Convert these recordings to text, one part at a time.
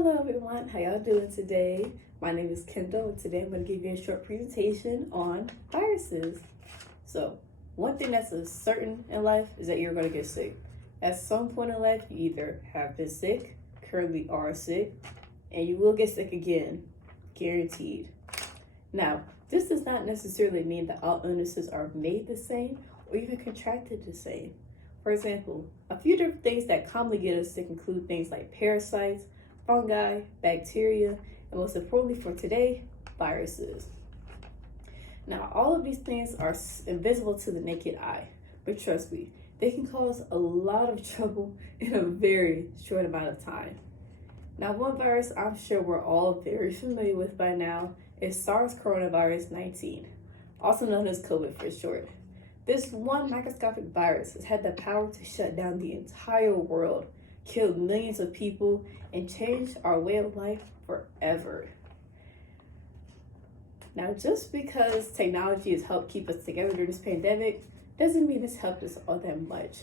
Hello everyone, how y'all doing today? My name is Kendall and today I'm going to give you a short presentation on viruses. So, one thing that's certain in life is that you're going to get sick. At some point in life, you either have been sick, currently are sick, and you will get sick again, guaranteed. Now, this does not necessarily mean that all illnesses are made the same or even contracted the same. For example, a few different things that commonly get us sick include things like parasites, fungi, bacteria, and most importantly for today, viruses. Now, all of these things are invisible to the naked eye, but trust me, they can cause a lot of trouble in a very short amount of time. Now, one virus I'm sure we're all very familiar with by now is SARS coronavirus 19, also known as COVID for short. This one microscopic virus has had the power to shut down the entire world, killed millions of people, and changed our way of life forever. Now, just because technology has helped keep us together during this pandemic doesn't mean it's helped us all that much.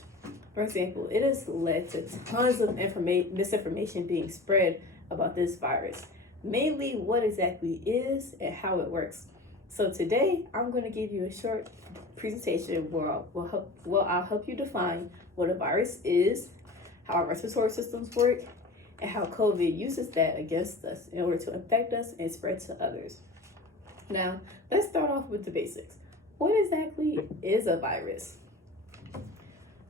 For example, it has led to tons of misinformation being spread about this virus, mainly what exactly is and how it works. So today, I'm going to give you a short presentation where I'll help you define what a virus is, how our respiratory systems work, and how COVID uses that against us in order to infect us and spread to others. Now, let's start off with the basics. What exactly is a virus?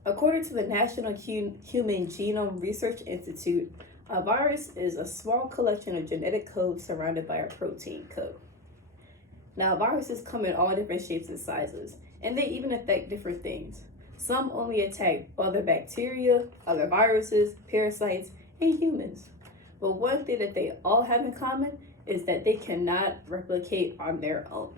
According to the National Human Genome Research Institute, a virus is a small collection of genetic codes surrounded by a protein code. Now, viruses come in all different shapes and sizes, and they even affect different things. Some only attack other bacteria, other viruses, parasites, and humans. But one thing that they all have in common is that they cannot replicate on their own.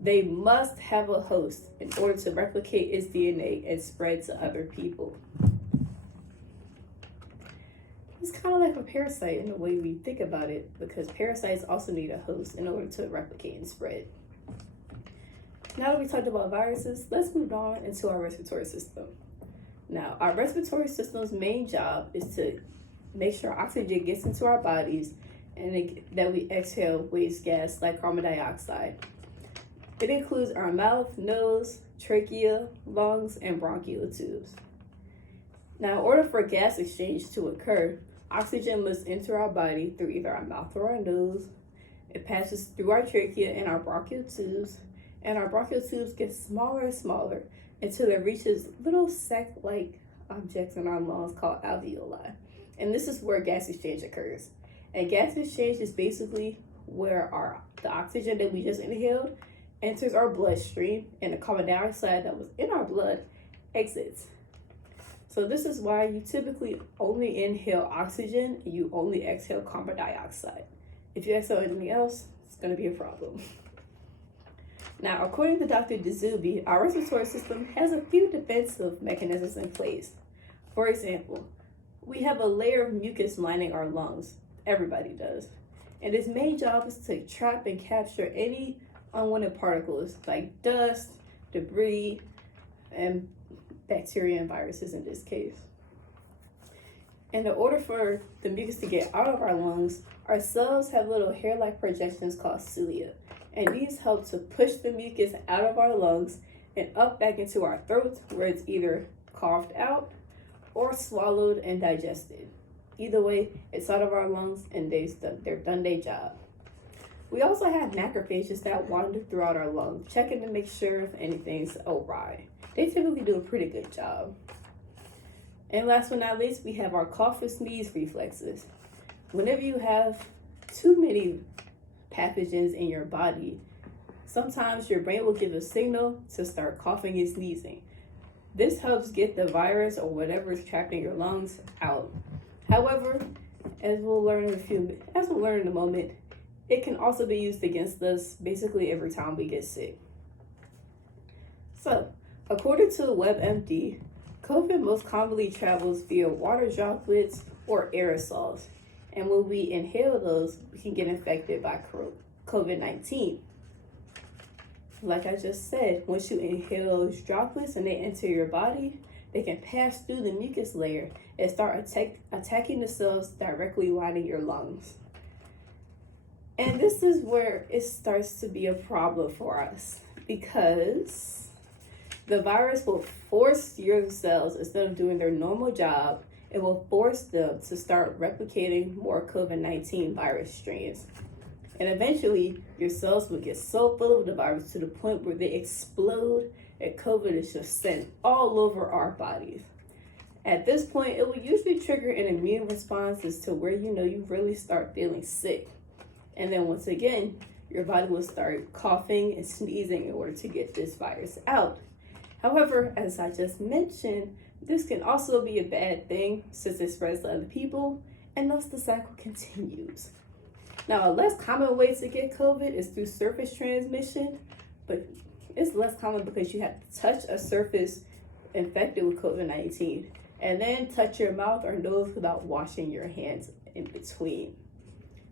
They must have a host in order to replicate its DNA and spread to other people. It's kind of like a parasite in the way we think about it, because parasites also need a host in order to replicate and spread. Now that we talked about viruses, let's move on into our respiratory system. Now, our respiratory system's main job is to make sure oxygen gets into our bodies and that we exhale waste gas like carbon dioxide. It includes our mouth, nose, trachea, lungs, and bronchial tubes. Now, in order for gas exchange to occur, oxygen must enter our body through either our mouth or our nose. It passes through our trachea and our bronchial tubes, and our bronchial tubes get smaller and smaller until it reaches little sac-like objects in our lungs called alveoli. And this is where gas exchange occurs. And gas exchange is basically where the oxygen that we just inhaled enters our bloodstream and the carbon dioxide that was in our blood exits. So this is why you typically only inhale oxygen and you only exhale carbon dioxide. If you exhale anything else, it's going to be a problem. Now, according to Dr. Dzubi, our respiratory system has a few defensive mechanisms in place. For example, we have a layer of mucus lining our lungs. Everybody does. And its main job is to trap and capture any unwanted particles like dust, debris, and bacteria and viruses in this case. And in order for the mucus to get out of our lungs, our cells have little hair-like projections called cilia. And these help to push the mucus out of our lungs and up back into our throats, where it's either coughed out or swallowed and digested. Either way, it's out of our lungs and they're done their job. We also have macrophages that wander throughout our lungs, checking to make sure if anything's awry. They typically do a pretty good job. And last but not least, we have our cough or sneeze reflexes. Whenever you have too many pathogens in your body, sometimes your brain will give a signal to start coughing and sneezing. This helps get the virus or whatever is trapped in your lungs out. However, as we'll learn in a moment, it can also be used against us basically every time we get sick. So, according to WebMD, COVID most commonly travels via water droplets or aerosols. And when we inhale those, we can get infected by COVID-19. Like I just said, once you inhale those droplets and they enter your body, they can pass through the mucus layer and start attacking the cells directly lining your lungs. And this is where it starts to be a problem for us, because the virus will force your cells, instead of doing their normal job, it will force them to start replicating more COVID-19 virus strains. And eventually, your cells will get so full of the virus to the point where they explode, and COVID is just sent all over our bodies. At this point, it will usually trigger an immune response as to where you really start feeling sick. And then once again, your body will start coughing and sneezing in order to get this virus out. However, as I just mentioned, this can also be a bad thing since it spreads to other people, and thus the cycle continues. Now, a less common way to get COVID is through surface transmission, but it's less common because you have to touch a surface infected with COVID-19 and then touch your mouth or nose without washing your hands in between.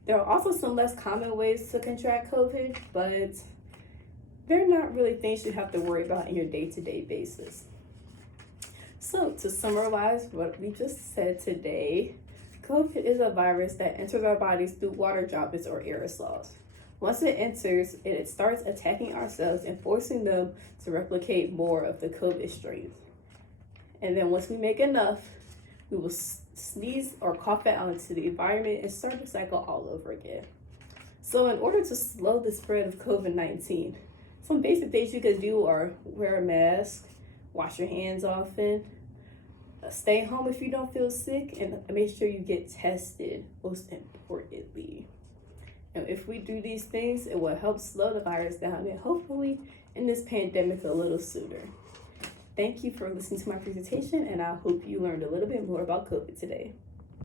There are also some less common ways to contract COVID, but they're not really things you have to worry about in your day-to-day basis. So to summarize what we just said today, COVID is a virus that enters our bodies through water droplets or aerosols. Once it enters, it starts attacking our cells and forcing them to replicate more of the COVID strains. And then once we make enough, we will sneeze or cough it out into the environment and start the cycle all over again. So in order to slow the spread of COVID-19, some basic things you can do are wear a mask, wash your hands often, stay home if you don't feel sick, and make sure you get tested, most importantly. And if we do these things, it will help slow the virus down and hopefully end this pandemic a little sooner. Thank you for listening to my presentation, and I hope you learned a little bit more about COVID today.